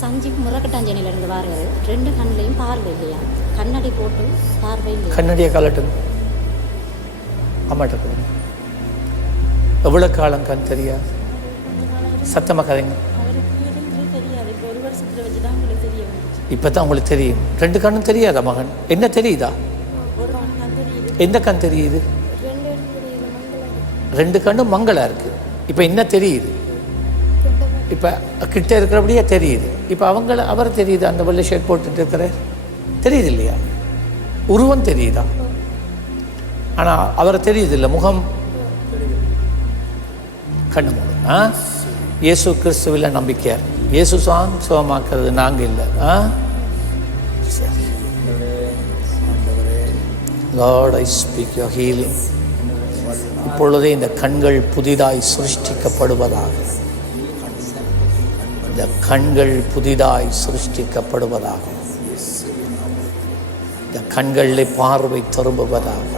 சஞ்சீவ் முரக்கட்டாஞ்சேனியில் இருந்து வாருங்கள். 2 கண்ணிலையும் பார்வை இல்லையா? கண்ணாடி போட்டு பார்வை இல்லையா? கண்ணாடியை கலட்டுங்க. அம்மாட்ட கொடுங்க. எவ்வளோ காலம் கண் தெரியாது? சத்தமாக கதைங்க. தெரியாது. இப்போ 1 வருஷத்தில் வச்சு தான் உங்களுக்கு தெரிய வந்துச்சு. இப்போ தான் உங்களுக்கு தெரியும். 2 கண்ணும் தெரியாதா மகன்? என்ன தெரியுதா? ஒரு கண் தெரியுது. எந்த கண் தெரியுது? 2 கண்ணும் மங்களா இருக்குது. இப்போ என்ன தெரியுது? இப்போ கிட்ட இருக்கிறபடியே தெரியுது. இப்போ அவரை தெரியுது. அந்த வெள்ளை ஷர்ட் போட்டுட்டு இருக்கிற தெரியுது இல்லையா? உருவம் தெரியுதா? ஆனால் அவரை தெரியுது இல்லை, முகம் கண்ணு மூலம். இயேசு கிறிஸ்துவில் நம்பிக்கை. இயேசு சுகமாக்குறது நாங்கள் இல்லை. சரி. Lord, I speak your healing. இப்பொழுதே இந்த கண்கள் புதிதாய் சிருஷ்டிக்கப்படுவதாக. இந்த கண்கள் புதிதாய் சிருஷ்டிக்கப்படுவதாக. இந்த கண்களில் பார்வை திரும்புவதாக.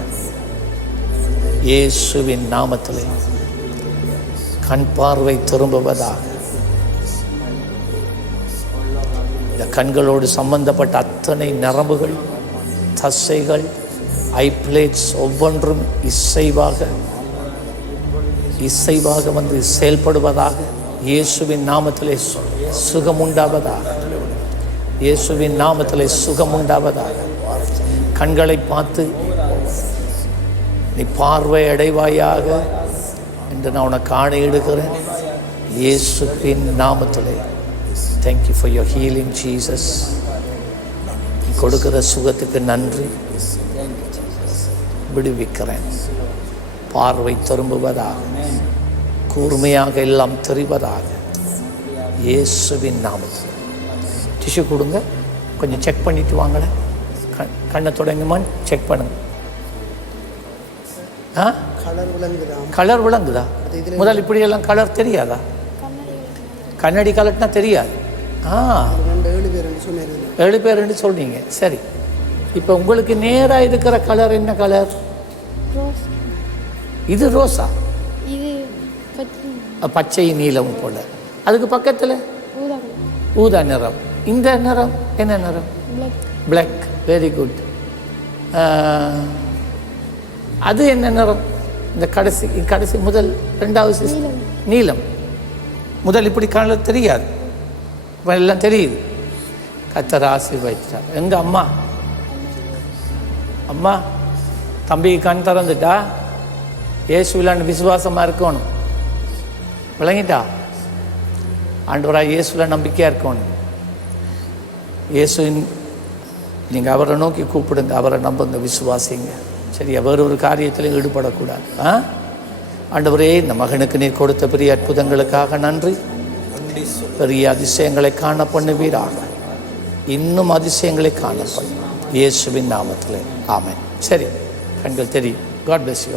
இயேசுவின் நாமத்திலே கண் பார்வை திரும்புவதாக. இந்த கண்களோடு சம்பந்தப்பட்ட அத்தனை நரம்புகள், தசைகள், ஐப்ளேட்ஸ் ஒவ்வொன்றும் இசைவாக வந்து செயல்படுவதாக. இயேசுவின் நாமத்திலே சுகமுண்டாவதாக. இயேசுவின் நாமத்திலே சுகமுண்டாவதாக. கண்களை பார்த்து நீ பார்வை அடைவாயாக என்று நான் உனக்கு ஆணையிடுகிறேன். இயேசுவின் நாமத்திலே. Thank you for your healing Jesus. நீ கொடுக்கிற சுகத்துக்கு நன்றி. விடுவிக்கிறேன். பார்வை திரும்புவதாக. கூர்மையாக எல்லாம் தெரிவதாக. இயேசுவின் நாமத்தில். டிஷ்யூ கொடுங்க. கொஞ்சம் செக் பண்ணிட்டு வாங்களேன். கண்ணை தொடங்குமான்னு செக் பண்ணுங்க. கலர் விளங்குதா? முதல் இப்படியெல்லாம் கலர் தெரியாதா? கண்ணாடி கலர்னா தெரியாது. 7 பேர் சொன்னீங்க. சரி, இப்போ உங்களுக்கு நேராக இருக்கிற கலர் என்ன கலர்? இது ரோஸா? இது பச்சை நீலம் போல. அதுக்கு பக்கத்தில் ஊதா நிறம். இந்த நிறம் என்ன நிறம்? பிளாக். Very good. அது என்ன நிறம்? இந்த கடைசி முதல் 2வது நீலம். முதல் இப்படி கலர் தெரியாது, இப்போ எல்லாம் தெரியுது. கர்த்தர் ஆசீர்வதித்தார். எங்க அம்மா தம்பி கண் திறந்துட்டா. இயேசுவிலான விசுவாசமாக இருக்கணும். விளங்கிட்டா? ஆண்டவராக இயேசுவில் நம்பிக்கையாக இருக்கணும். இயேசுவின் நீங்கள் அவரை நோக்கி கூப்பிடுங்க, அவரை நம்புங்க, விசுவாசிங்க. சரியா? வேறொரு காரியத்திலையும் ஈடுபடக்கூடாது. ஆண்டவரே, இந்த மகனுக்கு நீர் கொடுத்த பெரிய அற்புதங்களுக்காக நன்றி. பெரிய அதிசயங்களை காண பண்ணுவீராக. இன்னும் அதிசயங்களை காண பண்ணு. இயேசுவின் நாமத்தில் ஆமென். சரி, கண்கள் தெரியும். God bless you.